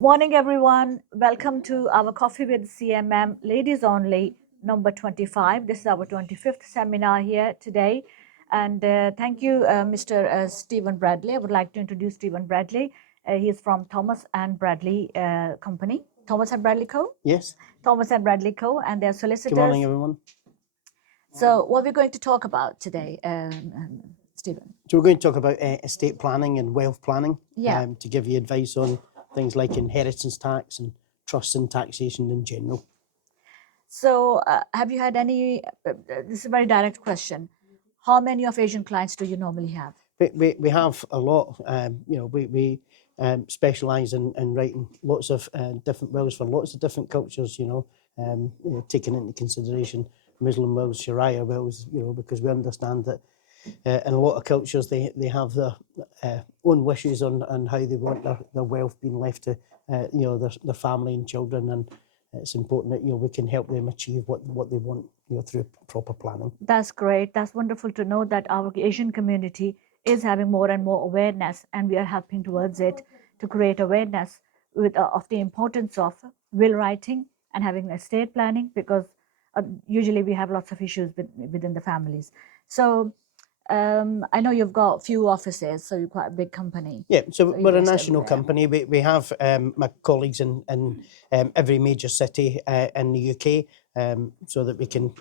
Morning, everyone. Welcome to our Coffee with CMM Ladies Only number 25. This is our 25th seminar here today. And thank you, Mr. Stephen Bradley. I would like to introduce Stephen Bradley. He is from Thomas and Bradley Company. Thomas and Bradley Co. Yes. Thomas and Bradley Co. And their solicitors. Good morning, everyone. So, what we're going to talk about today, Stephen? So we're going to talk about estate planning and wealth planning. Yeah. To give you advice on things like inheritance tax and trusts and taxation in general. So, have you had any? This is a very direct question. How many of Asian clients do you normally have? We have a lot. We specialise in writing lots of different wills for lots of different cultures. Taking into consideration Muslim wills, Sharia wills. Because we understand that in a lot of cultures they have their own wishes on how they want their wealth being left to their family and children, and it's important that we can help them achieve what they want through proper planning. That's great. That's wonderful to know that our Asian community is having more and more awareness, and we are helping towards it to create awareness of the importance of will writing and having estate planning, because usually we have lots of issues within the families. So I know you've got a few offices, so you're quite a big company. Yeah, so we're a based national everywhere. company. We have my colleagues in every major city in the UK, so that we can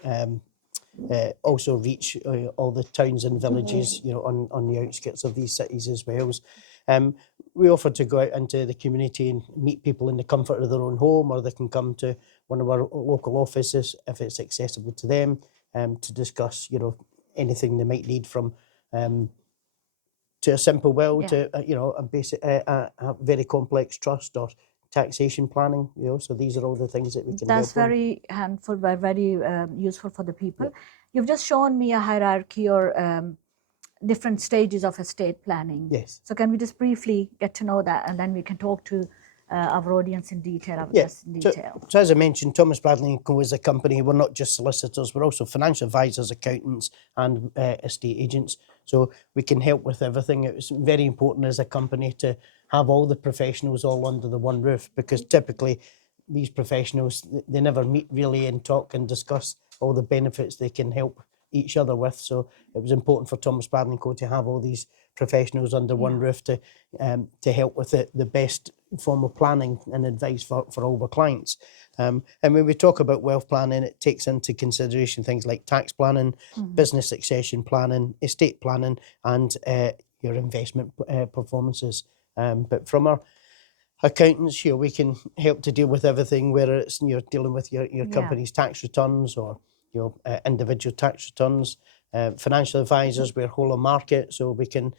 also reach all the towns and villages, on the outskirts of these cities as well. We offer to go out into the community and meet people in the comfort of their own home, or they can come to one of our local offices if it's accessible to them, to discuss, anything they might need, from to a simple will to a basic a very complex trust or taxation planning. So these are all the things that we can. That's help very handful, very useful for the people. You've just shown me a hierarchy or different stages of estate planning. Yes. So can we just briefly get to know that, and then we can talk to our audience in detail, our guests in detail. So as I mentioned, Thomas Bradley & Co is a company. We're not just solicitors, we're also financial advisors, accountants and estate agents. So we can help with everything. It's very important as a company to have all the professionals all under the one roof, because typically these professionals, they never meet really and talk and discuss all the benefits they can help each other with. So it was important for Thomas Bradley & Co to have all these professionals under one roof to help with the best form of planning and advice for all our clients. And when we talk about wealth planning, it takes into consideration things like tax planning, business succession planning, estate planning, and your investment performances. But from our accountants, we can help to deal with everything, whether it's dealing with your company's tax returns or individual tax returns. Financial advisors, we're whole of market, so we can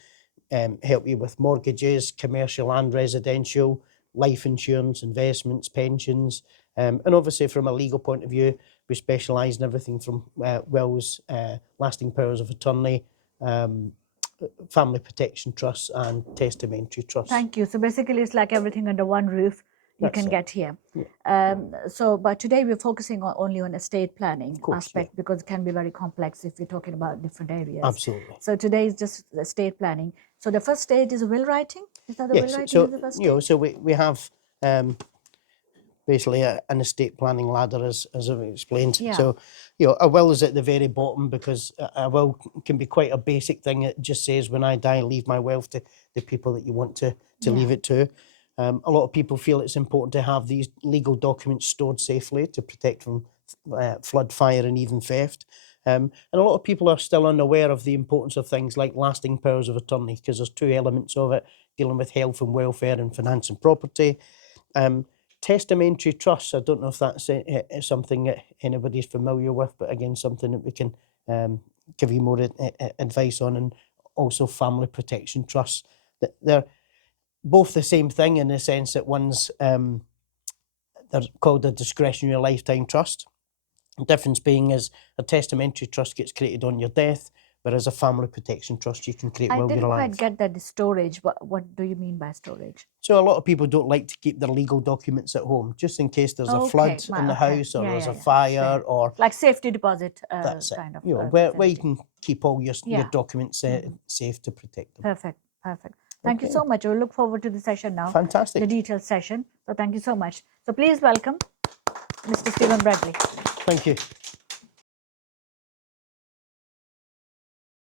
help you with mortgages, commercial and residential, life insurance, investments, pensions. And obviously from a legal point of view, we specialise in everything from wills, lasting powers of attorney, family protection trusts and testamentary trusts. Thank you. So basically it's like everything under one roof you can get here. But today we're focusing only on estate planning aspect, because it can be very complex if you're talking about different areas. Absolutely. So today is just estate planning. So the first stage is will writing? Is that the will writing is the first stage? So we have basically an estate planning ladder, as I've explained. Yeah. So, a will is at the very bottom, because a will can be quite a basic thing. It just says, when I die, leave my wealth to the people that you want to leave it to. A lot of people feel it's important to have these legal documents stored safely to protect from flood, fire and even theft. And a lot of people are still unaware of the importance of things like lasting powers of attorney, because there's two elements of it, dealing with health and welfare and finance and property. Testamentary trusts, I don't know if that's something that anybody's familiar with, but again, something that we can give you more advice on. And also family protection trusts. They're both the same thing in the sense that one's they're called a discretionary lifetime trust. The difference being is a testamentary trust gets created on your death, whereas a family protection trust you can create while you're alive. I didn't quite get that storage. What do you mean by storage? So a lot of people don't like to keep their legal documents at home, just in case there's a flood in the house, or there's a fire, or like safety deposit that's kind of. Where you can keep all your documents safe to protect them. Perfect. Thank you so much. We'll look forward to the session now. Fantastic. The detailed session. So thank you so much. So please welcome Mr. Stephen Bradley. Thank you.